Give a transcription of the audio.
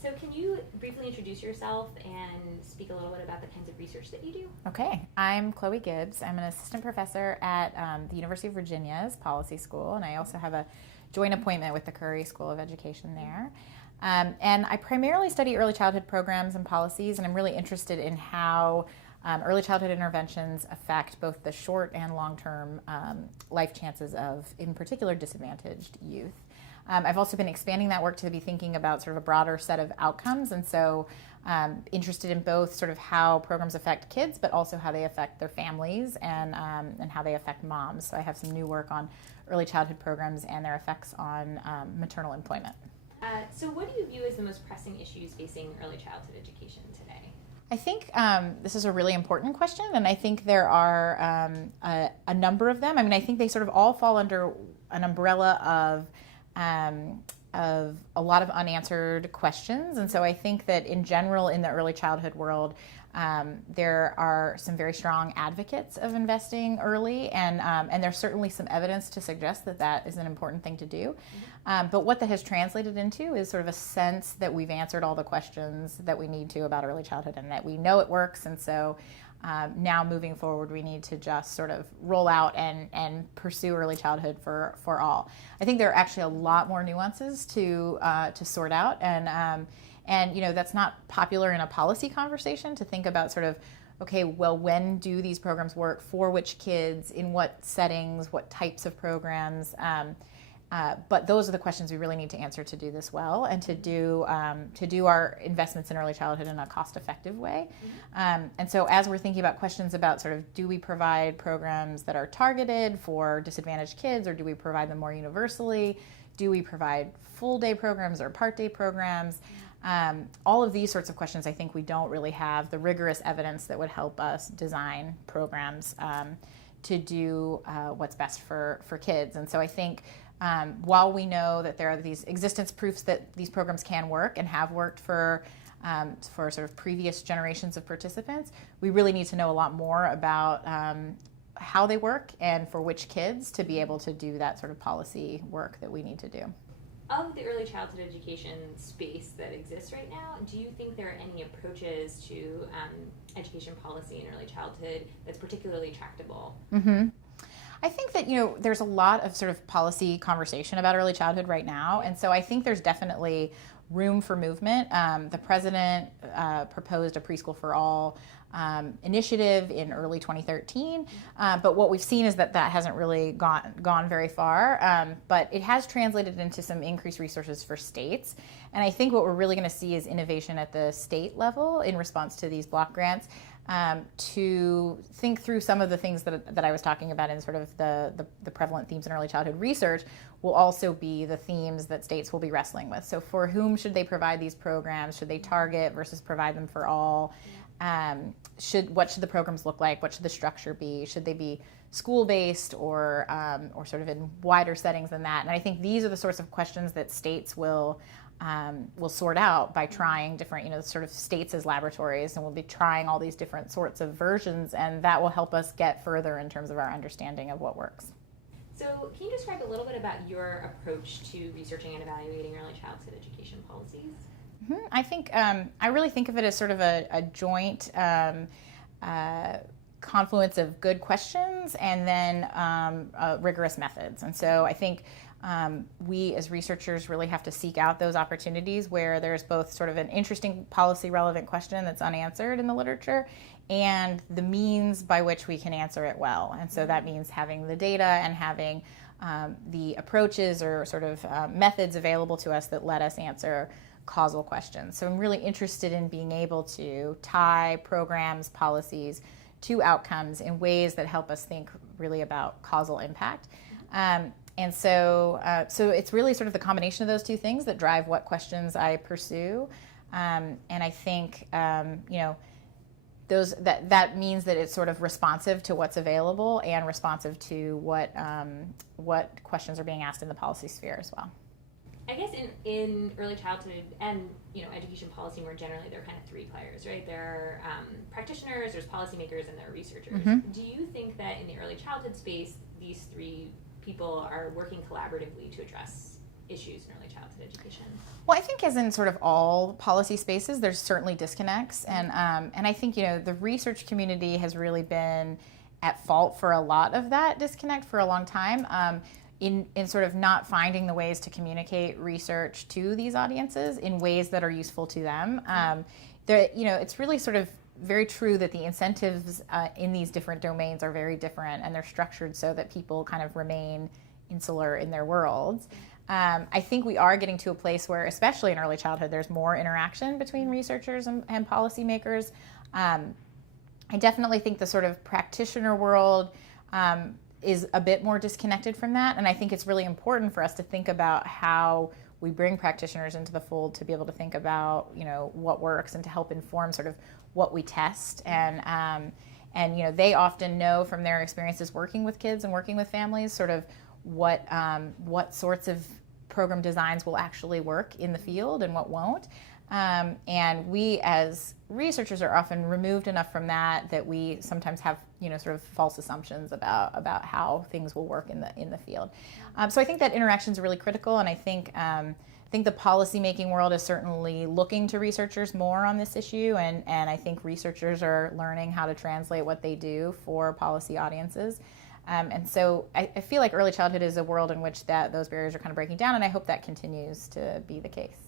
So can you briefly introduce yourself and speak a little bit about the kinds of research that you do? Okay, I'm Chloe Gibbs. I'm an assistant professor at the University of Virginia's Policy School, and I also have a joint appointment with the Curry School of Education there. And I primarily study early childhood programs and policies, and I'm really interested in how early childhood interventions affect both the short and long-term life chances of, in particular, disadvantaged youth. I've also been expanding that work to be thinking about sort of a broader set of outcomes, and so interested in both sort of how programs affect kids, but also how they affect their families and how they affect moms. So I have some new work on early childhood programs and their effects on maternal employment. So what do you view as the most pressing issues facing early childhood education today? I think this is a really important question, and I think there are a number of them. I mean, I think they sort of all fall under an umbrella of a lot of unanswered questions. And so I think that in general in the early childhood world, there are some very strong advocates of investing early, and there's certainly some evidence to suggest that that is an important thing to do. But what that has translated into is sort of a sense that we've answered all the questions that we need to about early childhood and that we know it works. And so now moving forward, we need to just sort of roll out and pursue early childhood for all. I think there are actually a lot more nuances to sort out, and you know, that's not popular in a policy conversation to think about sort of, okay, well, when do these programs work, for which kids, in what settings, what types of programs. But those are the questions we really need to answer to do this well and to do our investments in early childhood in a cost-effective way. And so as we're thinking about questions about sort of, do we provide programs that are targeted for disadvantaged kids, or do we provide them more universally? Do we provide full-day programs or part-day programs? All of these sorts of questions, I think we don't really have the rigorous evidence that would help us design programs to do what's best for kids. And so I think while we know that there are these existence proofs that these programs can work and have worked for sort of previous generations of participants, we really need to know a lot more about how they work and for which kids to be able to do that sort of policy work that we need to do. Of the early childhood education space that exists right now, do you think there are any approaches to education policy in early childhood that's particularly tractable? Mm-hmm. I think that, you know, there's a lot of sort of policy conversation about early childhood right now, and so I think there's definitely room for movement. The president proposed a preschool for all initiative in early 2013, but what we've seen is that hasn't really gone very far, but it has translated into some increased resources for states. And I think what we're really going to see is innovation at the state level in response to these block grants, to think through some of the things that I was talking about in sort of the prevalent themes in early childhood research will also be the themes that states will be wrestling with. So for whom should they provide these programs? Should they target versus provide them for all? What should the programs look like? What should the structure be? Should they be school-based or sort of in wider settings than that? And I think these are the sorts of questions that states will sort out by trying different, you know, sort of states as laboratories, and we'll be trying all these different sorts of versions, and that will help us get further in terms of our understanding of what works. So can you describe a little bit about your approach to researching and evaluating early childhood education policies? Mm-hmm. I think I really think of it as sort of a joint confluence of good questions and then rigorous methods. And so I think we as researchers really have to seek out those opportunities where there's both sort of an interesting policy relevant question that's unanswered in the literature and the means by which we can answer it well. And so that means having the data and having the approaches or sort of methods available to us that let us answer causal questions. So I'm really interested in being able to tie programs, policies to outcomes in ways that help us think really about causal impact. And so it's really sort of the combination of those two things that drive what questions I pursue. And I think, you know, that means that it's sort of responsive to what's available and responsive to what questions are being asked in the policy sphere as well. I guess in early childhood and, you know, education policy more generally, there are kind of three players, right? There are practitioners, there's policymakers, and there are researchers. Mm-hmm. Do you think that in the early childhood space, these three people are working collaboratively to address issues in early childhood education? Well, I think as in sort of all policy spaces, there's certainly disconnects. And I think, the research community has really been at fault for a lot of that disconnect for a long time, in sort of not finding the ways to communicate research to these audiences in ways that are useful to them. It's really sort of very true that the incentives in these different domains are very different, and they're structured so that people kind of remain insular in their worlds. I think we are getting to a place where, especially in early childhood, there's more interaction between researchers and policymakers. I definitely think the sort of practitioner world is a bit more disconnected from that, and I think it's really important for us to think about how we bring practitioners into the fold to be able to think about, what works and to help inform sort of what we test. And they often know from their experiences working with kids and working with families sort of what sorts of program designs will actually work in the field and what won't. And we as researchers are often removed enough from that we sometimes have, sort of false assumptions about how things will work in the field. So I think that interaction is really critical, and I think the policymaking world is certainly looking to researchers more on this issue, and I think researchers are learning how to translate what they do for policy audiences. And so I feel like early childhood is a world in which those barriers are kind of breaking down, and I hope that continues to be the case.